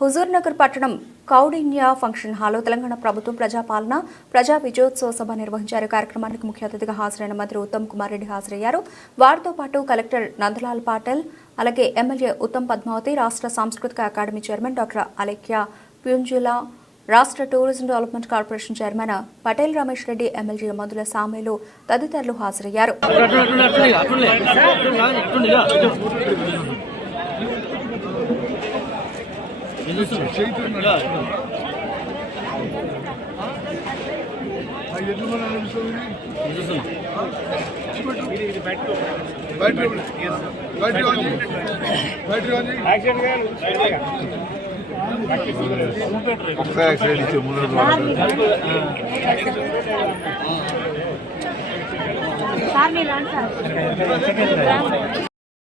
హుజూర్నగర్ పట్టణం కౌడిన్య ఫంక్షన్ హాల్లో తెలంగాణ ప్రభుత్వం ప్రజాపాలన ప్రజా విజయోత్సవ సభ నిర్వహించారు కార్యక్రమానికి ముఖ్య అతిథిగా హాజరైన మంత్రి ఉత్తమ్ కుమార్ రెడ్డి హాజరయ్యారు వారితో పాటు కలెక్టర్ నందలాల్ పాటల్ అలాగే ఎమ్మెల్యే ఉత్తమ్ పద్మావతి రాష్ట్ర సాంస్కృతిక అకాడమీ చైర్మన్ డాక్టర్ అలెక్య ప్యూంజులా రాష్ట్ర tourism development corporation chairman Patel Ramesh Reddy MLA Mandula Samelu తదితరులు హాజరయ్యారు ఒకసారి సైడ్ ఇచ్చే ముందు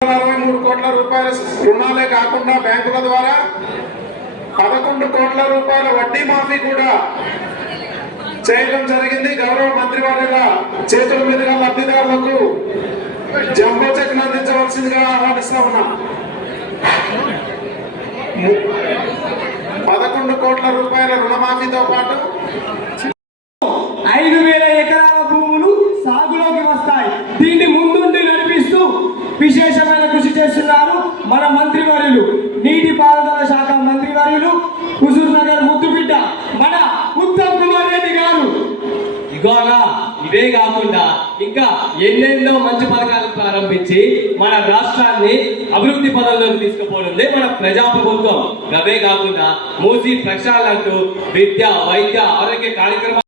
అరవై మూడు కోట్ల రూపాయల రుణాలే కాకుండా బ్యాంకుల ద్వారా పదకొండు కోట్ల రూపాయల వడ్డీ మాఫీ కూడా చేయడం జరిగింది. గౌరవ మంత్రి వారిగా చేతుల మీదుగా లబ్ధిదారులకు జంబో చెక్ అందించవలసిందిగా ఆహ్వానిస్తా ఉన్నా. పదకొండు కోట్ల రూపాయల రుణమాఫీతో పాటు ఐదు వేల ఎకరాల భూములు సాగులోకి వస్తాయి. దీన్ని ముందుండి నడిపిస్తూ విశేషమైన కృషి చేస్తున్నారు మన మంత్రివర్యులు. నీటి పారుదల శాఖ మంత్రివర్యులు హుజూర్ నగర్ ముద్దుబిడ్డ మన ఉత్తమ్ కుమార్ రెడ్డి గారు ఇగోనా ఇవే కాకుండా ఇంకా ఎన్నెన్నో మంచి పథకాలు ప్రారంభించి మన రాష్ట్రాన్ని అభివృద్ధి పదంలోకి తీసుకుపోతుంది మన ప్రజా ప్రభుత్వం అవే కాకుండా మూసి ప్రక్షాళన విద్య వైద్య ఆరోగ్య కార్యక్రమాలు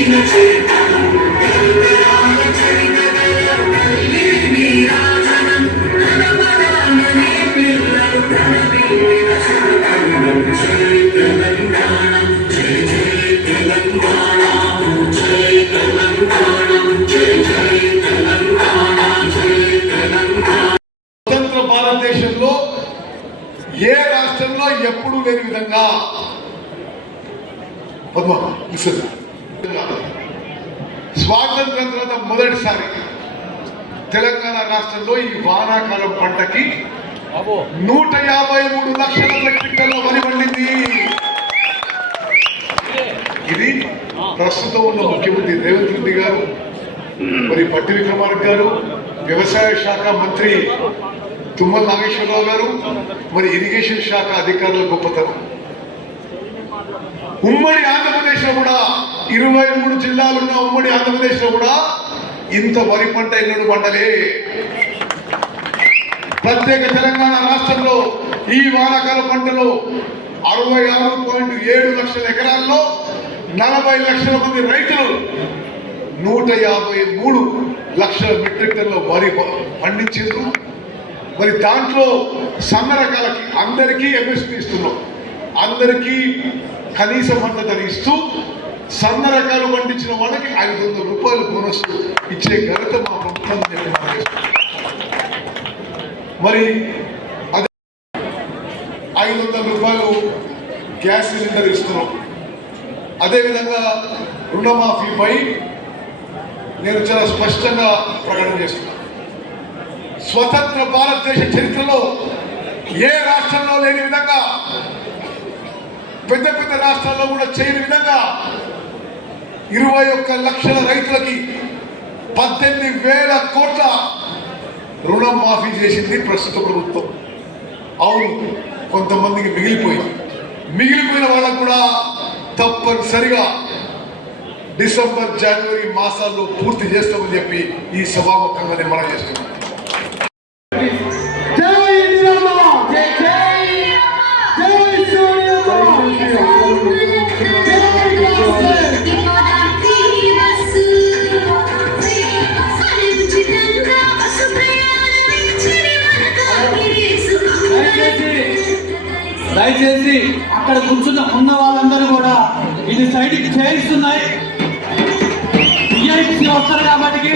స్వతంత్ర భారతదేశంలో ఏ రాష్ట్రంలో ఎప్పుడూ లేని విధంగా పద్మ listen. స్వాతంత్రం తర్వాత మొదటిసారి తెలంగాణ రాష్ట్రంలో ఈ వానాకాలం పంటకి నూట యాభై మూడు లక్షల మెట్రిక్ టన్నుల వరి పండింది. ఇది. ప్రస్తుతం ఉన్న ముఖ్యమంత్రి రేవంత్ రెడ్డి గారు మరి పట్టి విక్రమార్క గారు వ్యవసాయ శాఖ మంత్రి తుమ్మల నాగేశ్వరరావు గారు మరి ఇరిగేషన్ శాఖ అధికారుల గొప్పతనం. ఉమ్మడి ఆంధ్రప్రదేశ్లో కూడా ఇరవై మూడు జిల్లాలున్న ఉమ్మడి ఆంధ్రప్రదేశ్లో కూడా ఇంత వరి పంట ఎన్నడూ పండలే. ప్రత్యేక తెలంగాణ రాష్ట్రంలో ఈ వానాకాల పంటలో అరవై ఆరు పాయింట్ ఏడు లక్షల ఎకరాల్లో నలభై లక్షల మంది రైతులు నూట యాభై మూడు లక్షల మెట్రిక్ టన్ల వరి పండించారు మరి దాంట్లో సన్న రకాలకి అందరికీ ఎంఎస్పీ ఇస్తున్నాం. అందరికీ కనీస మద్దతు ఇస్తూ సన్న రకాలు పండించిన వాళ్ళకి ఐదు వందల రూపాయలు బోనస్ ఇచ్చే ఘనత మా ప్రభుత్వం చెప్పి మరి అదే ఐదు వందల రూపాయలు గ్యాస్ సిలిండర్ ఇస్తున్నాం. అదేవిధంగా రుణమాఫీపై నేను చాలా స్పష్టంగా ప్రకటన చేస్తున్నాను స్వతంత్ర భారతదేశ చరిత్రలో ఏ రాష్ట్రంలో లేని విధంగా పెద్ద పెద్ద రాష్ట్రాల్లో కూడా చేయని విధంగా ఇరవై ఒక్క లక్షల రైతులకి పద్దెనిమిది వేల కోట్ల రుణం మాఫీ చేసింది ప్రస్తుత ప్రభుత్వం. అవును కొంతమందికి మిగిలిపోయింది. మిగిలిపోయిన వాళ్ళకు కూడా తప్పనిసరిగా డిసెంబర్ జనవరి మాసాల్లో పూర్తి చేస్తామని చెప్పి ఈ సభాముఖంగా నిర్మాణం చేస్తున్నాం. అక్కడ కూర్చున్న ఉన్న వాళ్ళందరూ కూడా ఇది సైడ్కి చేయిస్తున్నాయి. విఐపి వస్తారు కాబట్టి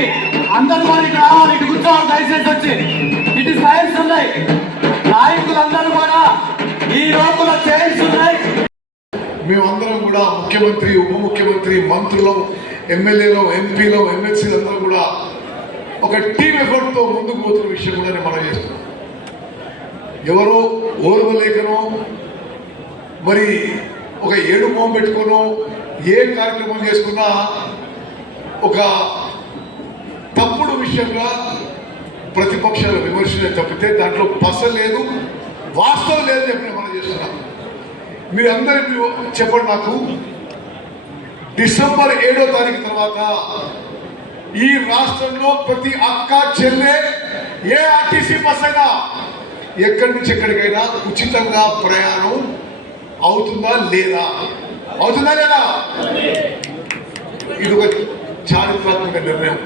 అందరూ కూడా ఇక్కడ రావాలి ఇటు కూర్చోవాలి దయచేసి వచ్చి. ఇటు సైన్స్ ఉన్నాయి. నాయకులందరూ కూడా ఈ లోపల చైర్స్ ఉన్నాయి మేమందరం కూడా ముఖ్యమంత్రి ఉప ముఖ్యమంత్రి మంత్రులు ఎమ్మెల్యేలో ఎంపీలో ఎమ్మెల్సీలు అందరూ కూడా ఒక టీం ఎఫర్ట్తో ముందుకు పోతున్న విషయం కూడా నేను మనం చేస్తున్నాం. ఎవరో ఓర్వలేకనో మరి ఒక ఏడు మొహం పెట్టుకునో ఏ కార్యక్రమం చేసుకున్నా ఒక తప్పుడు విషయంగా ప్రతిపక్షాలు విమర్శలు తప్పితే దాంట్లో పస లేదు వాస్తవం లేదు చెప్పిన మనం చేస్తున్నాం. మీరు అందరూ మీరు చెప్పండి నాకు. డిసెంబర్ ఏడో తారీఖు తర్వాత ఈ రాష్ట్రంలో ప్రతి అక్క చెల్లె ఏ ఆర్టీసీ బస్ అయినా ఎక్కడి నుంచి ఎక్కడికైనా ఉచితంగా ప్రయాణం అవుతుందా లేదా? అవుతుందా లేదా? ఇది ఒక చారిత్రాత్మక నిర్ణయం.